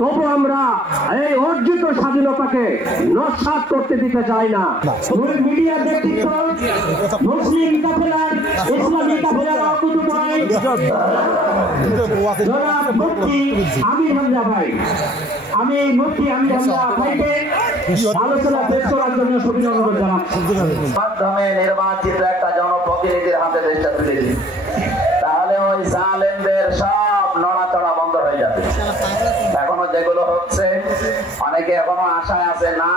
তবু আমরা এই অর্জিত স্বাধীনতাকে নস্যাৎ করতে দিতে চাই না। মিডিয়ার ব্যক্তিত্ব মুসলিম কাফেলার ইসলামী কাফেলার অকুতুবাই জনাব মুফতি আমির হামজা ভাই, আমি মুফতি আমির হামজা ভাইকে আলোচনা পেশ করার জন্য সবিনয় অনুরোধ জানাচ্ছি। মাধ্যমে নির্বাচিত একটা জনপ্রতিনিধির হাতে দেশটা তুলে দিন, তাহলে ওই জালেমদের সব নড়াচড়া বন্ধ হয়ে যাবে। এখনো যেগুলো হচ্ছে, অনেকে এখনো আশায় আছে, না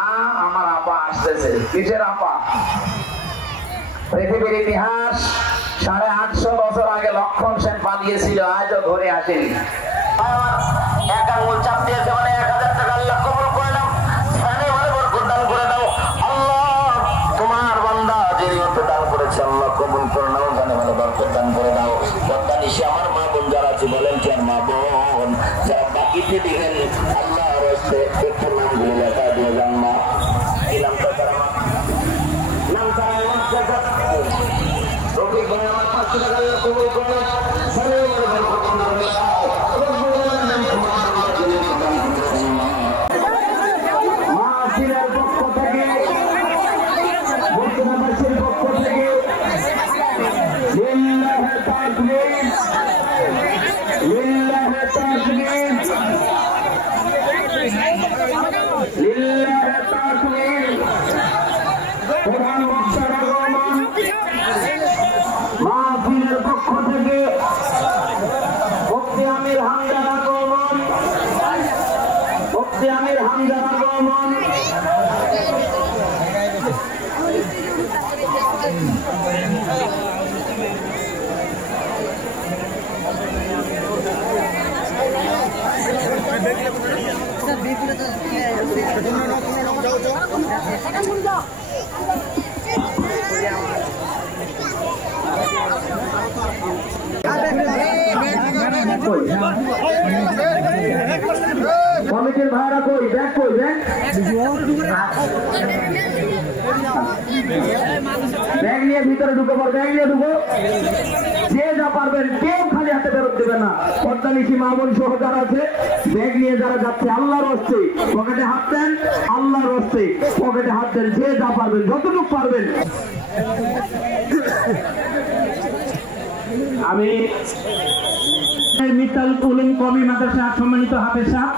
আমার আপা আসতেছে। কিসের আপা? পৃথিবীর ইতিহাস 850 বছর আগে লক্ষণ সেন পালিয়েছিল, আজও ঘুরে আসেনি। এক আঙুল চাপ দিয়েছে মানে 1000 টাকা আল্লাহ কবুল করে নাও, দান করে দাও। আল্লাহ তোমার বান্দা যিনি দান করেছে আল্লাহ কবুল করে নাও, জানে ভালো বরকত দান করে দাও। বর্তমানে আমার মা বোন যারা আছে, ভলেন্টিয়ার মা বোন যারা বাকিতে দিবেন, আল্লাহর রাস্তে একটু নামগুলো লেখা দিয়ে যান। মা কি নামটা তারা নাম তারা রফিক ভাই আমার 500 টাকা আল্লাহ কবুল করে নাও, জানে ভালো বরকত দান করে দাও। মাহফিলের পক্ষ থেকে মুফতি আমির হামজা আগমন, মুফতি আমির হামজা আগমন। কমিটির ভাড়া কই ব্যাগ, কই ব্যাগ, ব্যাগ নিয়ে ভিতরে ঢুকে পড়, ব্যাগ নিয়ে ঢুকো। যে যা পারবেন, কেউ খালি হাতে বেরোত দেবে না। পদ্মানিশী মা বোন সহকার আছে, ব্যাগ নিয়ে যারা যাচ্ছে আল্লাহর হস্তে পকেটে হাত দেন, আল্লাহর হস্তে পকেটে হাত দেন। যে যা পারবেন, যতটুকু পারবেন। আমি মিত্তাল উলুম কওমি মাদ্রাসা সম্মানিত হাফেজ সাহেব,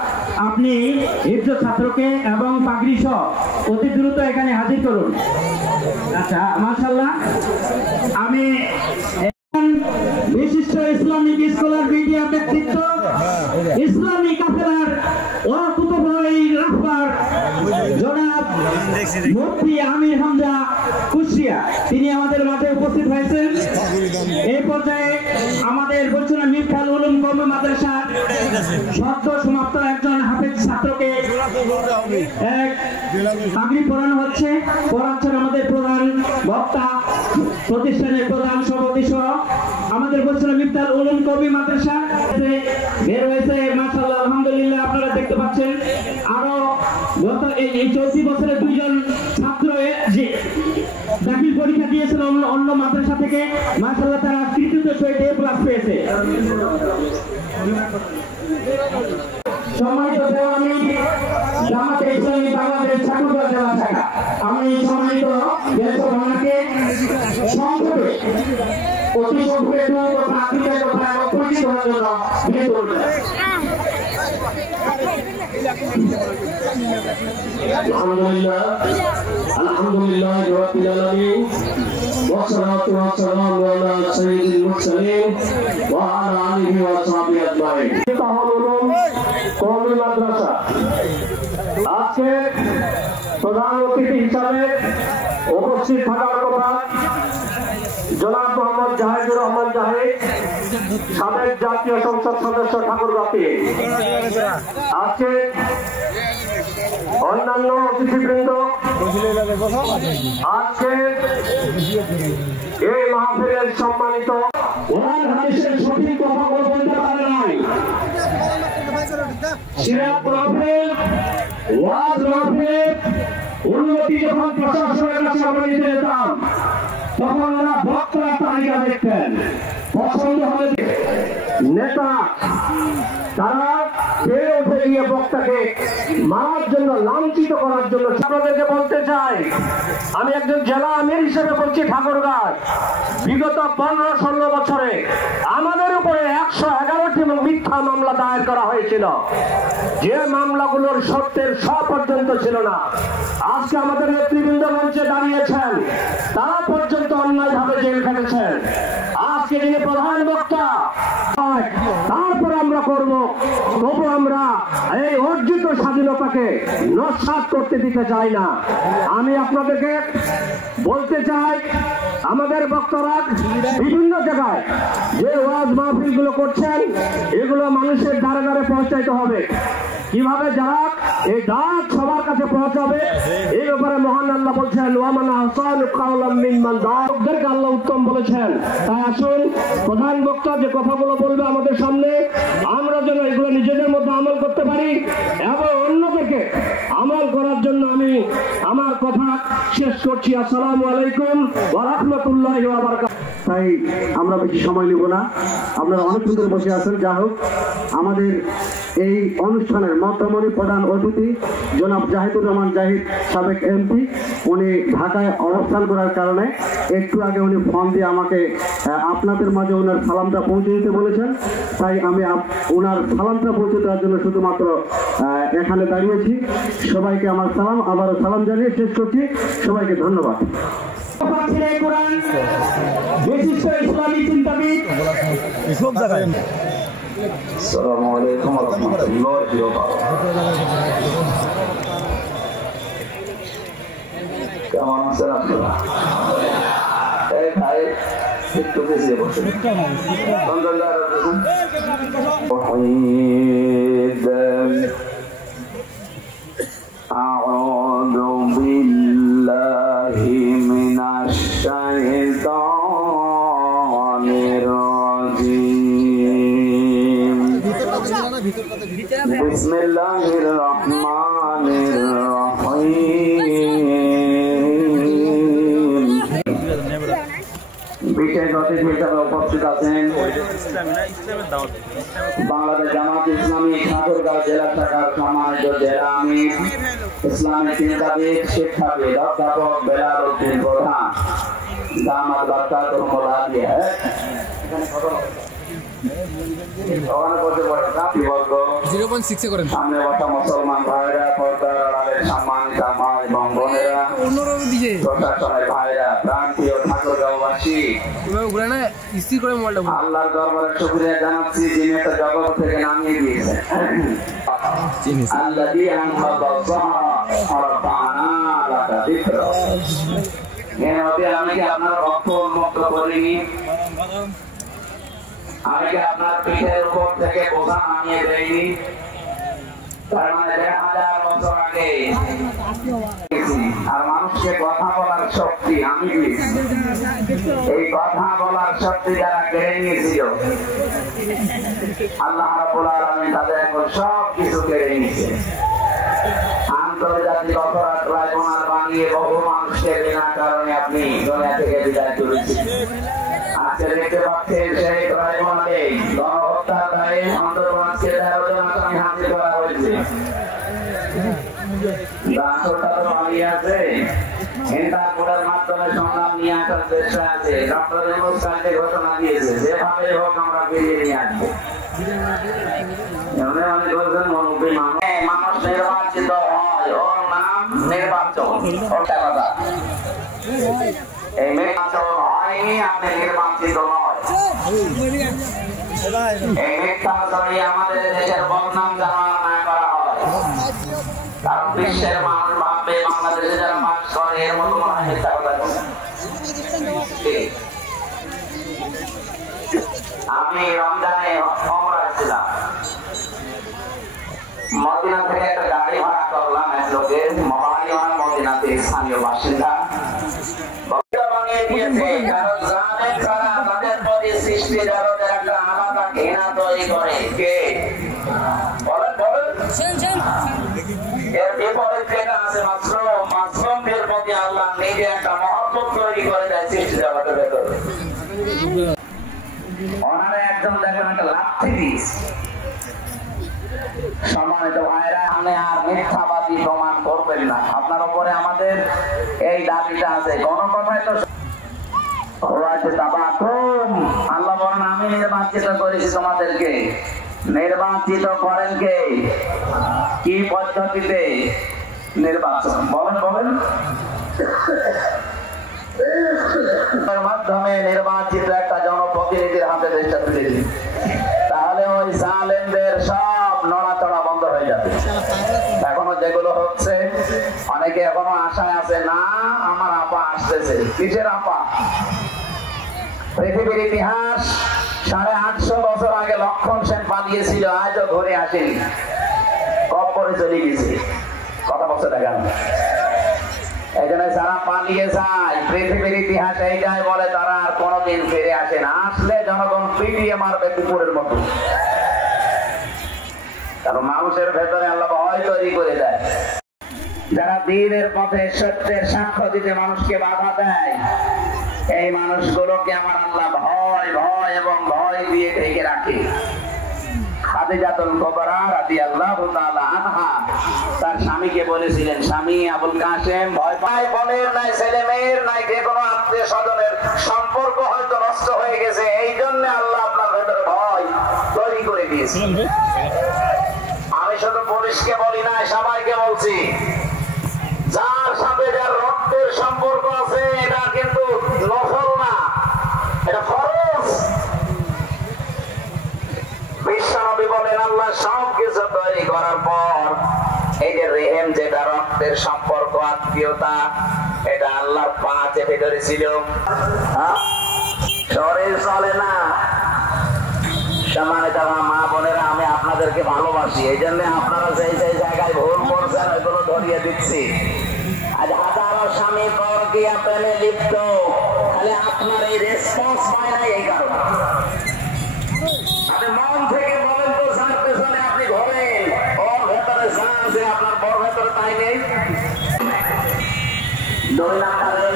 আপনি হিফজ ছাত্রকে এবং পাগড়ি সহ অতি দ্রুত এখানে হাজির করুন। আচ্ছা, মাশাআল্লাহ। আমি বিশিষ্ট ইসলামিক স্কলার, মিডিয়া ব্যক্তিত্ব, ইসলামী কাফেলার অকুতুবাই রাহবার জনাব মুফতি আমির হামজা কুশিয়া, তিনি আমাদের মাঝে উপস্থিত হয়েছেন। এই পর্যায়ে আমাদের বলছিলাম মিত্তাল উলুম কওমি মাদ্রাসার সদ্য সমাপ্ত একজন হাফেজ ছাত্রকে এক পাগড়ি পরানো হচ্ছে। পড়াচ্ছেন আমাদের প্রধান বক্তা, প্রতিষ্ঠানের প্রধান সভাপতি সহ আমাদের বলছিলাম মিত্তাল উলুম কওমি মাদ্রাসা বের হয়েছে। মাশাআল্লাহ, আলহামদুলিল্লাহ, আপনারা দেখতে পাচ্ছেন। আরো গত এই 14 বছরে 2 জন ছাত্র যে দাখিল পরীক্ষা দিয়েছিল অন্য মাদ্রাসা থেকে, মাশাআল্লাহ, তারা কৃতিত্বের সহিত A+ পেয়েছে। সম্মানিত দেওয়ানি জামাতে ইসলামী বাংলাদেশ ঠাকুরগাঁও জেলা শাখা, আমি সম্মানিত দেশবাসীকে সংক্ষেপে অতি সংক্ষেপে কথা আকিদার কথা পরিচিত হওয়ার জন্য বিনীত করবেন। আলহামদুলিল্লাহ, আলহামদুলিল্লাহ রাব্বিল আলামিন, ওয়াসসালাতু ওয়াসসালামু আলা সাইয়্যিদিল মুরসালিন ওয়া আলা আলিহি ওয়া সাহবিহি আজমাইন। কওমি মাদ্রাসা আজকে প্রধান অতিথি হিসাবে উপস্থিত থাকার কথা জনাব মোহাম্মদ জাহিদুর রহমান জাহিদ, সাবেক জাতীয় সংসদ সদস্য ঠাকুরগাঁও। আজকে অন্যান্য অতিথিবৃন্দ, আজকে এই মাহফিলের সম্মানিত কোরআন হাদিসের সঠিক কথা বলতে পারে নাই, সিরাত মাহফিল, ওয়াজ মাহফিল, উন্নতি যখন প্রশাসনের কাছে আমরা নিতে যেতাম, তখন ওরা বক্তার তালিকা দেখতেন, পছন্দ হলে নেতা তারা বেড়ে উঠে গিয়ে বক্তাকে মারার জন্য, লাঞ্ছিত করার জন্য। আপনাদেরকে বলতে চাই, আমি একজন জেলা আমির হিসেবে বলছি, ঠাকুরগাঁও বিগত 15-16 বছরে আমাদের উপরে 111টি মিথ্যা মামলা দায়ের করা হয়েছিল, যে মামলাগুলোর সত্যের পর্যন্ত ছিল না। আজকে আমাদের নেতৃবৃন্দ মঞ্চে দাঁড়িয়েছেন, তারা পর্যন্ত অন্যায়ভাবে জেল খেটেছেন। আজকে যিনি প্রধান বক্তা, তারপর আমরা করব, তবু আমরা এই অর্জিত স্বাধীনতাকে নস্যাৎ করতে দিতে চাই না। আমি আপনাদেরকে বলতে চাই, আমাদের বক্তারা বিভিন্ন জায়গায় যে ওয়াজ মাহফিল গুলো করছেন, এগুলো মানুষের দ্বারে দ্বারে পৌঁছাইতে হবে। কিভাবে যারা এই ডাক সবার কাছে পৌঁছাবে, এই ব্যাপারে মহান আল্লাহ বলছেন, ওয়ামান আহসানু কাওলাম মিম্মান দাআ, আল্লাহ উত্তম বলেছেন। তাই আসুন, প্রধান বক্তা যে কথাগুলো বলবে আমাদের সামনে, আমরা যেন এগুলো নিজেদের মধ্যে আমল করতে পারি এবং অন্যদেরকে আমল করার জন্য আমি আমার কথা শেষ করছি। আসসালামু আলাইকুম ওয়া রাহমাতুল্লাহি ওয়া বারাকাতুহু। তাই আমরা বেশি সময় নেব না, আপনারা অনেক সুন্দর বসে আছেন। যা হোক, আমাদের এই অনুষ্ঠানের মধ্যমণি প্রধান অতিথি জনাব জাহিদুর রহমান জাহিদ, সাবেক এমপি, উনি ঢাকায় অবস্থান করার কারণে একটু আগে উনি ফোন দিয়ে আমাকে আপনাদের মাঝে ওনার সালামটা পৌঁছে দিতে বলেছেন। তাই আমি ওনার সালামটা পৌঁছে দেওয়ার জন্য শুধুমাত্র এখানে দাঁড়িয়েছি। সবাইকে আমার সালাম, আবারও সালাম জানিয়ে শেষ করছি। সবাইকে ধন্যবাদ। বিশিষ্ট ইসলামী চিন্তাবিদ সব জায়গায় আসসালামু আলাইকুম ওয়া রাহমাতুল্লাহি ওয়া বারাকাতুহু। কেমন আছেন আপনারা? এই ভাই একটু বেশি বসে আউযু বিল্লাহি মিনাশ শাইতানির রাজিম। বিসমিল্লাহির রহমানির রহিম। বিশেষ অতিথি হিসেবে উপস্থিত আছেন বাংলাদেশ জামাত ইসলামী ঠাকুরগাঁও জেলা শাখার সম্মানিত জেলা আমির, ইসলামী চিন্তাবিদ, শিক্ষাবিদ অধ্যাপক বেলাল উদ্দিন প্রধান, দামাত বারকাতুহুল আলিয়া। সামনে বসা মুসলমান ভাইরা, পর্দার আড়ালের সম্মানিত মা এবং বোনেরা, প্রশাসনের ভাইরা, প্রান্তীয় ঠাকুরগাঁওবাসী, আল্লাহর দরবারে শুকরিয়া জানাচ্ছি, যিনি একটা জগৎ থেকে নামিয়ে দিয়েছেন। আল্লাযী আনকাযা যাহরা ওয়া রাফা'না লাকা যিকরা। আমি কি আপনার রক্ত উন্মুক্ত করিনি? আমি কি আপনার পিঠের উপর থেকে বোঝা নামিয়ে দেয়নি? তার মানে 1000 বছর আগে আর মানুষকে কথা বলার শক্তি আমি দিয়েছি। এই কথা বলার শক্তি যারা কেড়ে নিয়েছিল, আল্লাহ রাব্বুল আলামিন তাদের এখন সব কিছু কেড়ে নিয়েছে। আন্তর্জাতিক অপরাধ ট্রাইব্যুনাল বানিয়ে বহু মানুষকে বিনা কারণে আপনি দুনিয়া থেকে বিদায় করেছেন। আজকে দেখতে পাচ্ছেন সেই ট্রাইব্যুনালে গণহত্যার দায়ে অন্তত 13 জন আসামি হাজির করা হয়েছে। আসলটা তো পালিয়ে আছে, ইন্টারপোলের মাধ্যমে সংগ্রাম নিয়ে আসার চেষ্টা আছে। ডক্টর ইউনূস কালকে ঘোষণা দিয়েছে, যেভাবে হোক আমরা ফিরিয়ে নিয়ে আসবো। মানুষ নির্বাচিত হয়, ওর নাম নির্বাচন। এই নির্বাচন হয়নি, আপনি নির্বাচিত নয়। এই মিথ্যার জড়িয়ে আমাদের দেশের বদনাম যেন না করা হয়, কারণ বিশ্বের মানুষ ভাববে বাংলাদেশে যারা বাস করে এর মতো মনে হয় মিথ্যা কথা। আমি রমজানে ওমরায় ছিলাম, মদিনা থেকে একটা গাড়ি ভাড়া করলাম এক লোকের, মহালি আমার মদিনাতে স্থানীয় বাসিন্দা। বানিয়ে দিয়েছে কারণ জানেন তারা তাদের প্রতি সৃষ্টি জগতের একটা আলাদা ঘৃণা তৈরি করে। কে বলেন বলেন? এর বিপরীত যেটা আছে, মাশরুমের প্রতি আল্লাহ নিজে একটা মহব্বত তৈরি করে দেয় সৃষ্টি জগতের ভেতরে। ওনারা একজন দেখেন একটা লাঠি দিয়েছে, সম্মানিত ভাইরা, আপনি আর মিথ্যাবাদী প্রমাণ করবেন না। আপনার উপরে আমাদের এই দাবিটা আছে। কোন কথাই তো আল্লাহ বলেন, আমি নির্বাচিত করেছি তোমাদেরকে। নির্বাচিত করেন কে? কি পদ্ধতিতে নির্বাচন? বলেন মাধ্যমে নির্বাচিত একটা জনপ্রতিনিধির হাতে দেশটা তুলে দিন, তাহলে ওই জালেমদের সব নড়াচড়া বন্ধ হয়ে যাবে। এখনো যেগুলো হচ্ছে, অনেকে এখনো আশায় আছে, না আমার আপা আসতেছে। কিসের আপা? পৃথিবীর ইতিহাস 850 বছর আগে লক্ষণ সেন পালিয়েছিল, আজও ঘুরে আসেনি, কপ করে চলে গেছে। কথা বলছে দেখেন, এই জন্য যারা পালিয়ে যায় পৃথিবীর ইতিহাস এইটাই বলে, তারা আর কোনোদিন ফিরে আসে না। আসলে জনগণ পিটিয়ে মারবে কুকুরের মতো। কারণ মানুষের ভেতরে আল্লাহ ভয় তৈরি করে দেয়। যারা দ্বীনের পথে সত্যের সাক্ষ্য দিতে মানুষকে বাধা দেয়, এই মানুষগুলোকে আমার আল্লাহ ভয় ভয় এবং ভয় দিয়ে ঢেকে রাখে। খাদিজাতুল কুবরা রাদিয়াল্লাহু তাআলা আনহা তার স্বামীকে বলেছিলেন, স্বামী আবুল কাসেম, ভয় পায়, বোনের নাই, ছেলে মেয়ের নাই, যে কোনো আত্মীয় স্বজনের সম্পর্ক হয়তো নষ্ট হয়ে গেছে, এই জন্য আল্লাহ আপনার ভেতরে ভয় তৈরি করে দিয়েছেন। আমি শুধু পুলিশকে বলি না, সবাইকে বলছি, যার সাথে যার রক্তের সম্পর্ক আছে, এটা কিন্তু নফল না, এটা ফরজ। বিশ্বনবী বলেন, আল্লাহ সবকিছু তৈরি করার পর এই যে রেহেম, যেটা রক্তের সম্পর্ক, আত্মীয়তা, এটা আল্লাহর পা চেপে ধরেছিল। শরীর চলে না। সম্মানিত মা বোনেরা, আমি আপনাদেরকে ভালোবাসি, এই জন্য আপনারা যেই যেই জায়গায় ভুল করছেন ওইগুলো ধরিয়ে দিচ্ছি। আজ হাজারো স্বামী পরকীয়া প্রেমে লিপ্ত, তাহলে আপনার এই রেসপন্স পায় না, এই কারণে। আপনি মন থেকে বলেন তো, যার পেছনে আপনি ঘোরেন, ওর ভেতরে যান যে আপনার বর ভেতরে তাই নেই। 2 নম্বরে